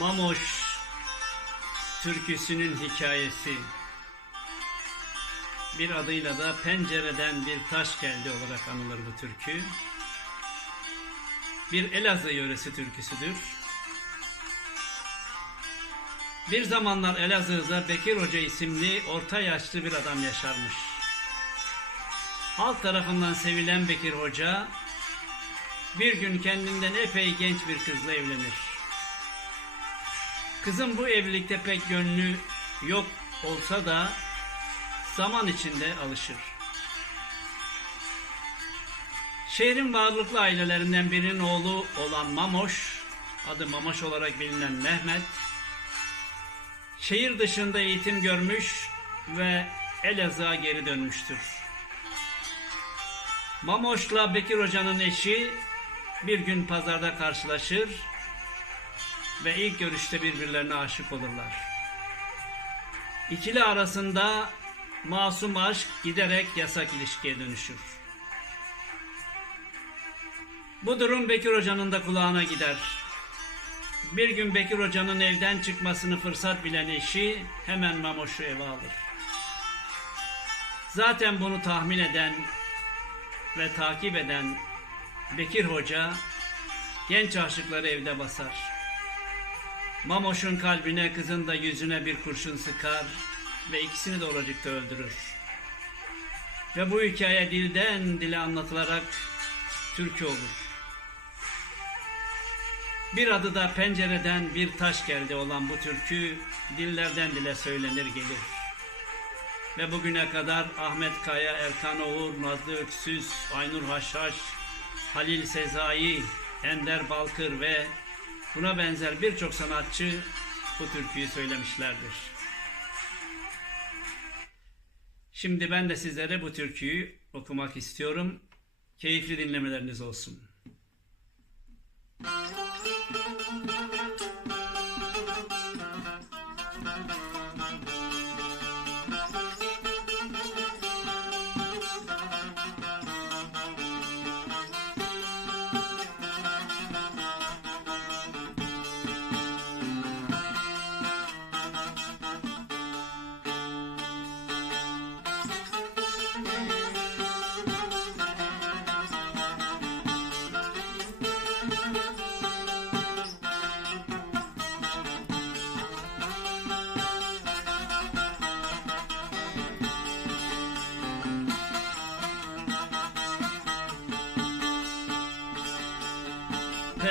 Mamoş türküsünün hikayesi bir adıyla da pencereden bir taş geldi olarak anılır bu türkü. Bir Elazığ yöresi türküsüdür. Bir zamanlar Elazığ'da Bekir Hoca isimli orta yaşlı bir adam yaşarmış. Halk tarafından sevilen Bekir Hoca bir gün kendinden epey genç bir kızla evlenir. Kızın bu evlilikte pek gönlü yok olsa da zaman içinde alışır. Şehrin varlıklı ailelerinden birinin oğlu olan Mamoş, adı Mamoş olarak bilinen Mehmet, şehir dışında eğitim görmüş ve Elazığ'a geri dönmüştür. Mamoş'la Bekir Hoca'nın eşi bir gün pazarda karşılaşır ve ilk görüşte birbirlerine aşık olurlar. İkili arasında masum aşk giderek yasak ilişkiye dönüşür. Bu durum Bekir Hoca'nın da kulağına gider. Bir gün Bekir Hoca'nın evden çıkmasını fırsat bilen eşi hemen Mamoş'u eve alır. Zaten bunu tahmin eden ve takip eden Bekir Hoca genç aşıkları evde basar. Mamoş'un kalbine kızın da yüzüne bir kurşun sıkar ve ikisini de oracıkta öldürür. Ve bu hikaye dilden dile anlatılarak türkü olur. Bir adı da pencereden bir taş geldi olan bu türkü dillerden dile söylenir gelir. Ve bugüne kadar Ahmet Kaya, Erkan Oğur, Nazlı Öksüz, Aynur Haşhaş, Halil Sezai, Ender Balkır ve buna benzer birçok sanatçı bu türküyü söylemişlerdir. Şimdi ben de sizlere bu türküyü okumak istiyorum. Keyifli dinlemeleriniz olsun.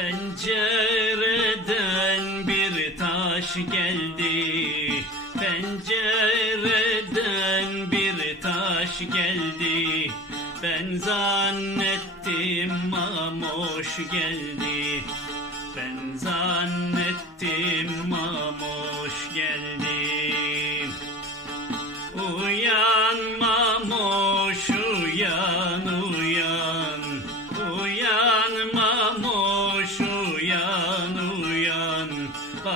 Pencereden bir taş geldi. Pencereden bir taş geldi. Ben zannettim mamoş geldi. Ben zannettim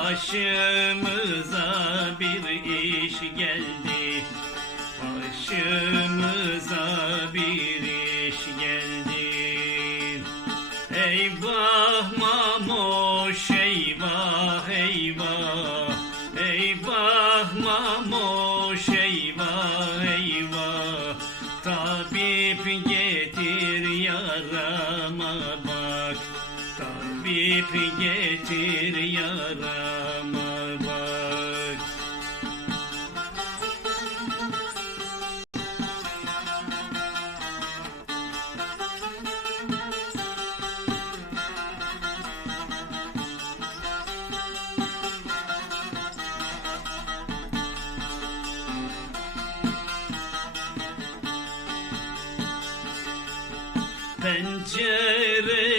Başımıza bir iş geldi. Başımıza bir iş geldi. Eyvah mamoş eyvah eyvah. Eyvah mamoş eyvah eyvah. Tabip getir yarama bak Tabip getir yarama bak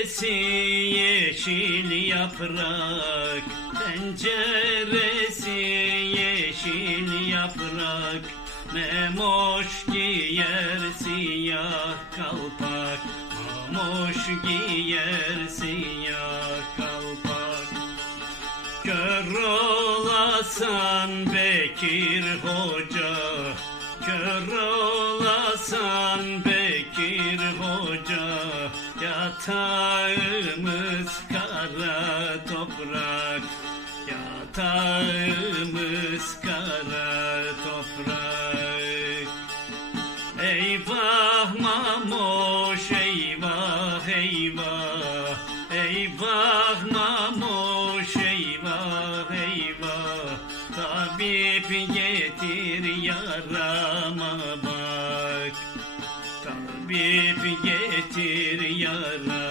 Penceresi yeşil yaprak Penceresi yeşil yaprak. Memoş giyer siyah kalpak Mamoş giyer siyah kalpak. Kör olasan Bekir Hoca Yatağımız kara toprak. Yatağımız kara toprak. Eyvah mamoş eyvah eyvah. Eyvah mamoş eyvah eyvah. Tabip getir yarama Tabip getir yarama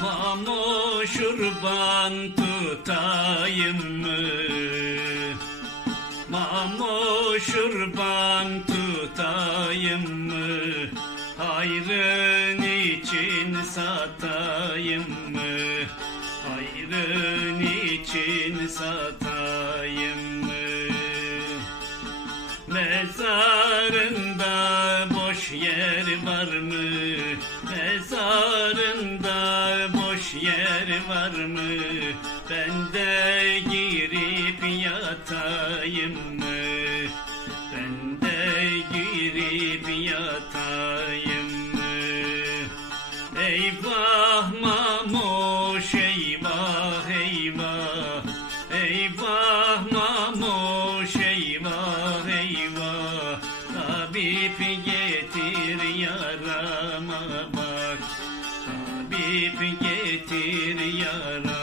Mamo şurban tutayım mı? Mamo şurban tutayım mı? Hayrın için satayım mı? Hayrın için satayım mı? Mezarında boş yer var mı? Ben de girip yatayım mı? Ben de girip yatayım mı? Eyvah mamoş eyvah eyvah Eyvah mamoş eyvah eyvah Tabip getir yarama bak Tabip getir yarama